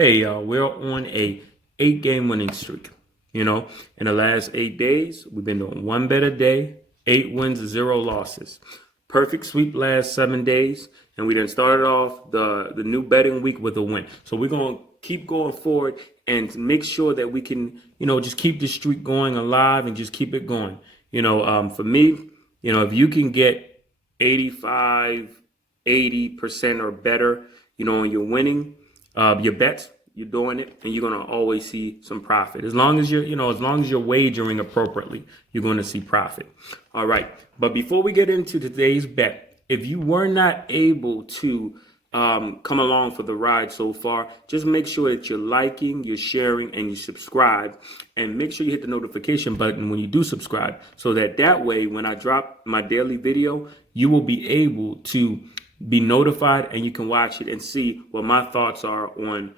Hey y'all, we're on a 8-game winning streak. In the last 8 days, we've been doing one bet a day, 8 wins, 0 losses. Perfect sweep last 7 days, and we then started off the new betting week with a win. So we're gonna keep going forward and make sure that we can, just keep the streak going alive and just keep it going. For me, if you can get 85, 80% or better, and you're winning your bets, you're doing it, and you're gonna always see some profit. As long as you're wagering appropriately, you're gonna see profit. All right. But before we get into today's bet, if you were not able to come along for the ride so far, just make sure that you're liking, you're sharing, and you subscribe, and make sure you hit the notification button when you do subscribe, so that way when I drop my daily video, you will be able to be notified and you can watch it and see what my thoughts are on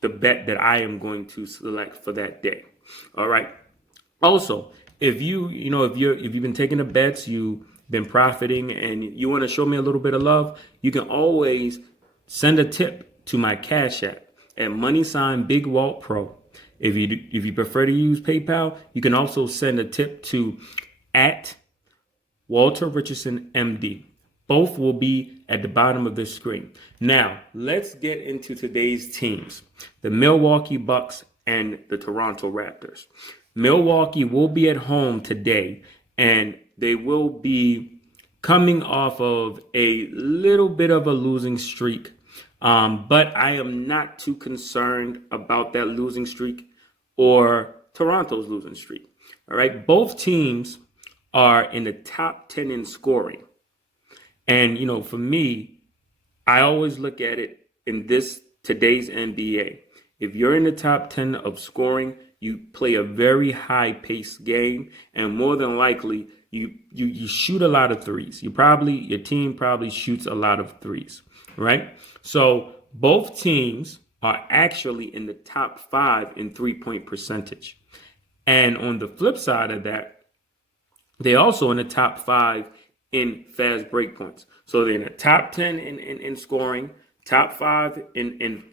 the bet that I am going to select for that day. All right. Also, if you've been taking the bets, you've been profiting, and you want to show me a little bit of love, you can always send a tip to my Cash App at @BigWaltPro. If you prefer to use PayPal, you can also send a tip to @WalterRichardsonMD. Both will be at the bottom of the screen. Now, let's get into today's teams. The Milwaukee Bucks and the Toronto Raptors. Milwaukee will be at home today, and they will be coming off of a little bit of a losing streak. But I am not too concerned about that losing streak or Toronto's losing streak. All right. Both teams are in the top 10 in scoring. And, for me, I always look at it in today's NBA. If you're in the top 10 of scoring, you play a very high paced game, and more than likely you shoot a lot of threes. Your team probably shoots a lot of threes, right? So both teams are actually in the top 5 in 3-point percentage. And on the flip side of that, they're also in the top 5 in fast break points. So they're in the top 10 in scoring, top 5 in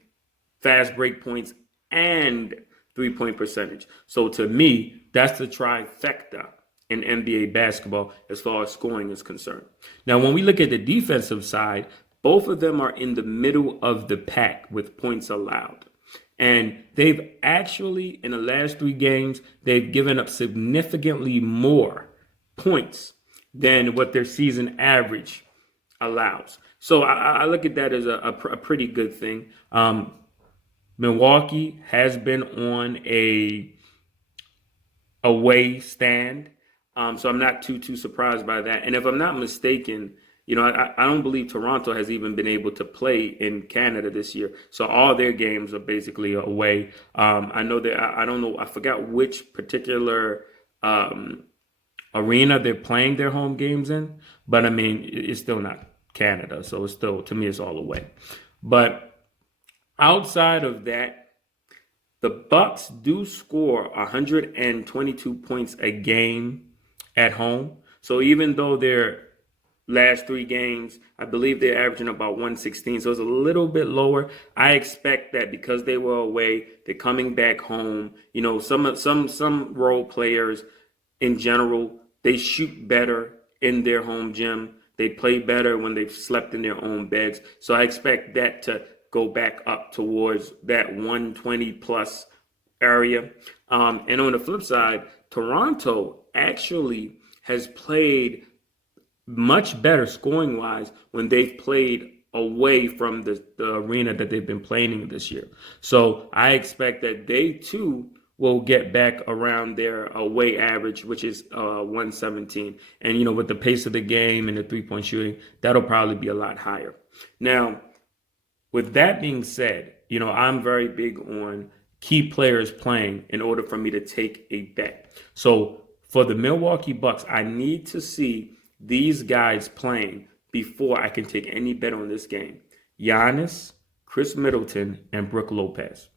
fast break points, and 3-point percentage. So to me, that's the trifecta in NBA basketball as far as scoring is concerned. Now, when we look at the defensive side, both of them are in the middle of the pack with points allowed. And they've actually, in the last 3 games, they've given up significantly more points than what their season average allows. So I look at that as a pretty good thing. Milwaukee has been on a away stand, so I'm not too surprised by that. And if I'm not mistaken, I don't believe Toronto has even been able to play in Canada this year. So all their games are basically away. I know that I don't know. I forgot which particular arena they're playing their home games in, but I mean, it's still not Canada, so it's still, to me, it's all away. But outside of that, the Bucks do score 122 points a game at home. So even though their last 3 games, I believe they're averaging about 116, so it's a little bit lower. I expect that because they were away, they're coming back home. Some role players in general, they shoot better in their home gym. They play better when they've slept in their own beds. So I expect that to go back up towards that 120 plus area. And on the flip side, Toronto actually has played much better scoring wise when they've played away from the arena that they've been playing in this year. So I expect that they too will get back around their away average, which is 117. And, with the pace of the game and the 3-point shooting, that'll probably be a lot higher. Now, with that being said, I'm very big on key players playing in order for me to take a bet. So for the Milwaukee Bucks, I need to see these guys playing before I can take any bet on this game. Giannis, Chris Middleton, and Brook Lopez.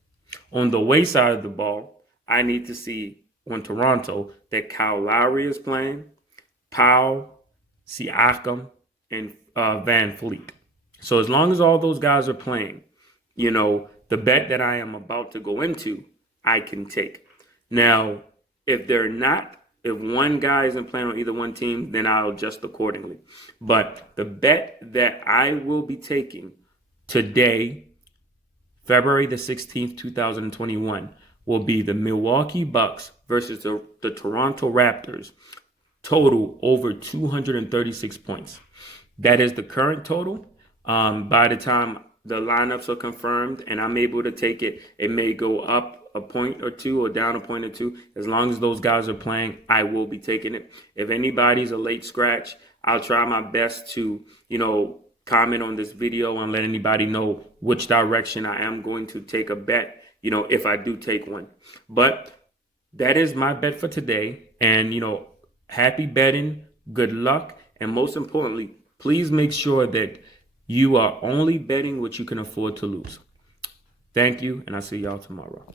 On the away side of the ball, I need to see on Toronto that Kyle Lowry is playing, Powell, Siakam, and Van Fleet. So as long as all those guys are playing, the bet that I am about to go into, I can take. Now, if they're not, if one guy isn't playing on either one team, then I'll adjust accordingly. But the bet that I will be taking today, February the 16th, 2021, will be the Milwaukee Bucks versus the Toronto Raptors, total over 236 points. That is the current total. By the time the lineups are confirmed and I'm able to take it, it may go up a point or two or down a point or two. As long as those guys are playing, I will be taking it. If anybody's a late scratch, I'll try my best to, comment on this video and let anybody know which direction I am going to take a bet, if I do take one. But that is my bet for today. And, happy betting, good luck. And most importantly, please make sure that you are only betting what you can afford to lose. Thank you, and I'll see y'all tomorrow.